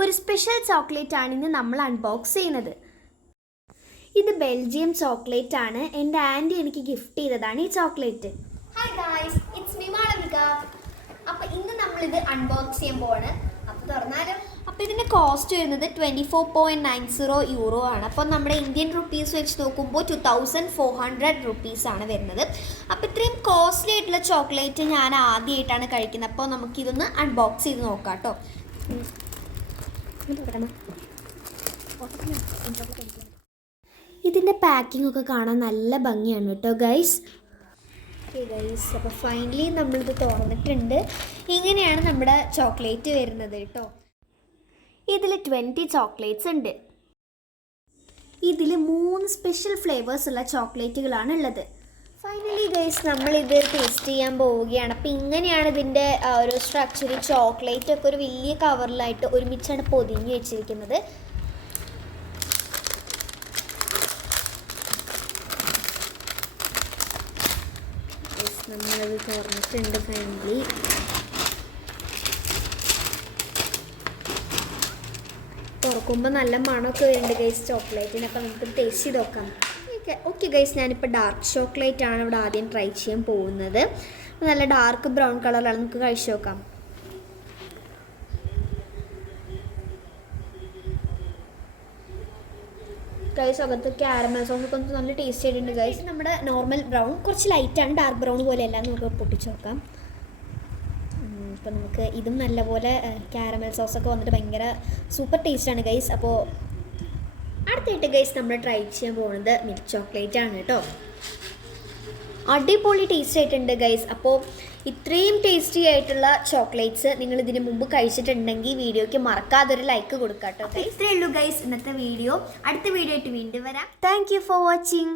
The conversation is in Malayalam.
ഒരു സ്പെഷ്യൽ ചോക്ലേറ്റ് ആണ് ഇന്ന് നമ്മൾ അൺബോക്സ് ചെയ്യുന്നത്. ഇത് ബെൽജിയം ചോക്ലേറ്റ് ആണ്. എൻ്റെ ആൻറ്റി എനിക്ക് ഗിഫ്റ്റ് ചെയ്തതാണ് ഈ chocolate. Hi guys, it's me Malavika. അപ്പോൾ ഇന്ന് നമ്മളിത് അൺബോക്സ് ചെയ്യാൻ പോവാണ്. അപ്പോൾ തുറന്നാലോ? അപ്പോൾ ഇതിൻ്റെ കോസ്റ്റ് വരുന്നത് 24.90 യൂറോ ആണ്. അപ്പോൾ നമ്മുടെ ഇന്ത്യൻ റുപ്പീസ് വെച്ച് നോക്കുമ്പോൾ 2400 റുപ്പീസാണ് വരുന്നത്. അപ്പോൾ ഇത്രയും കോസ്റ്റ്ലി ആയിട്ടുള്ള ചോക്ലേറ്റ് ഞാൻ ആദ്യമായിട്ടാണ് കഴിക്കുന്നത്. അപ്പോൾ നമുക്കിതൊന്ന് അൺബോക്സ് ചെയ്ത് നോക്കാം കേട്ടോ. ഇതിൻ്റെ പാക്കിംഗ് ഒക്കെ കാണാൻ നല്ല ഭംഗിയാണ് കേട്ടോ ഗൈസ്. ഓക്കെ ഗൈസ്, അപ്പോൾ ഫൈനലി നമ്മളിത് തുറന്നിട്ടുണ്ട്. ഇങ്ങനെയാണ് നമ്മുടെ ചോക്ലേറ്റ് വരുന്നത് കേട്ടോ. ഇതിൽ 20 ചോക്ലേറ്റ്സ് ഉണ്ട്. ഇതിൽ 3 സ്പെഷ്യൽ ഫ്ലേവേഴ്സ് ഉള്ള ചോക്ലേറ്റുകളാണ് ഉള്ളത്. ഫൈനലി ഗൈസ്, നമ്മളിത് ടേസ്റ്റ് ചെയ്യാൻ പോവുകയാണ്. അപ്പോൾ ഇങ്ങനെയാണ് ഇതിൻ്റെ ഒരു സ്ട്രക്ചർ. ചോക്ലേറ്റ് ഒക്കെ ഒരു വലിയ കവറിലായിട്ട് ഒരുമിച്ചാണ് പൊതിഞ്ഞ് വെച്ചിരിക്കുന്നത്. നമ്മളത് തുറന്നിട്ടുണ്ട് ഫൈനലി. തുറക്കുമ്പോൾ നല്ല മണമൊക്കെ വരുന്നുണ്ട് ഗൈസ് ചോക്ലേറ്റിന്. അപ്പോൾ നമുക്ക് ടേസ്റ്റ് ചെയ്ത് നോക്കാം. ഓക്കെ ഗൈസ്, ഞാനിപ്പോൾ ഡാർക്ക് ചോക്ലേറ്റ് ആണ് ഇവിടെ ആദ്യം ട്രൈ ചെയ്യാൻ പോകുന്നത്. നല്ല ഡാർക്ക് ബ്രൗൺ കളറിലാണ്. നമുക്ക് കഴിച്ചു നോക്കാം. ഗൈസ്, അകത്ത് ക്യാരമൽ സോസ് ഒക്കെ നല്ല ടേസ്റ്റ് ആയിട്ടുണ്ട് ഗൈസ്. നമ്മുടെ നോർമൽ ബ്രൗൺ കുറച്ച് ലൈറ്റാണ്, ഡാർക്ക് ബ്രൗൺ പോലെയല്ല. നമുക്ക് പൊട്ടിച്ച് നോക്കാം. അപ്പോൾ നമുക്ക് ഇതും നല്ലപോലെ ക്യാരമൽ സോസൊക്കെ വന്നിട്ട് ഭയങ്കര സൂപ്പർ ടേസ്റ്റാണ് ഗൈസ്. അപ്പോൾ അടുത്തായിട്ട് ഗൈസ് നമ്മൾ ട്രൈ ചെയ്യാൻ പോകുന്നത് മിൽക്ക് ചോക്ലേറ്റ് ആണ് കേട്ടോ. അടിപൊളി ടേസ്റ്റ് ആയിട്ടുണ്ട് ഗൈസ്. അപ്പോൾ ഇത്രയും ടേസ്റ്റി ആയിട്ടുള്ള ചോക്ലേറ്റ്സ് നിങ്ങൾ ഇതിന് മുമ്പ് കഴിച്ചിട്ടുണ്ടെങ്കിൽ വീഡിയോയ്ക്ക് മറക്കാതെ ഒരു ലൈക്ക് കൊടുക്കാം കേട്ടോ. ഇത്രയേ ഉള്ളൂ ഗൈസ് ഇന്നത്തെ വീഡിയോ. അടുത്ത വീഡിയോ ആയിട്ട് വീണ്ടും വരാം. Thank you for watching.